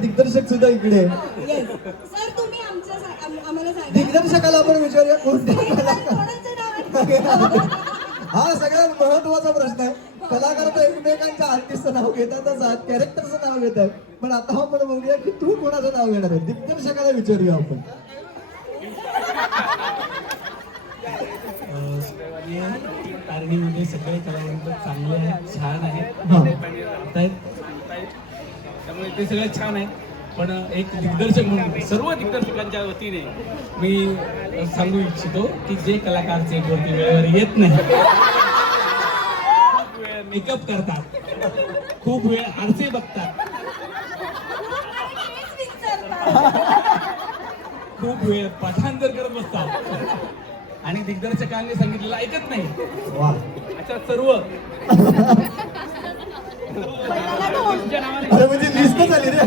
दिग्दर्शक सुद्धा इकडे आहे. येस सर तुम्ही आम्हाला सांगा दिग्दर्शकाला आपण विचारूया कोणत्या कोणाचं नाव आहे हा सगळ्यात महत्वाचा प्रश्न आहे. कलाकार तर एकमेकांच्या आर्टिस्टचं नाव घेतातच आहात, कॅरेक्टरचं नाव घेत आहेत, पण आता आपण बघूया की तू कोणाचं नाव घेणार आहे. दिग्दर्शकाला विचारूया आपण. तारणीमध्ये सगळे कलावंत चांगले आहेत, छान आहेत, त्यामुळे ते सगळे छान आहे. पण एक दिग्दर्शक म्हणून सर्व दिग्दर्शकांच्या वतीने मी सांगू इच्छितो की जे कलाकार सेटवरती वेळेवर येत नाही, खूप वेळ मेकअप करतात, खूप वेळ आरसे बघतात, खूप वेळ पाठांतर करत बसतात आणि दिग्दर्शकांनी सांगितलेलं ऐकत नाही. अच्छा सर्व अरे म्हणजे लिस्ट झाली रे.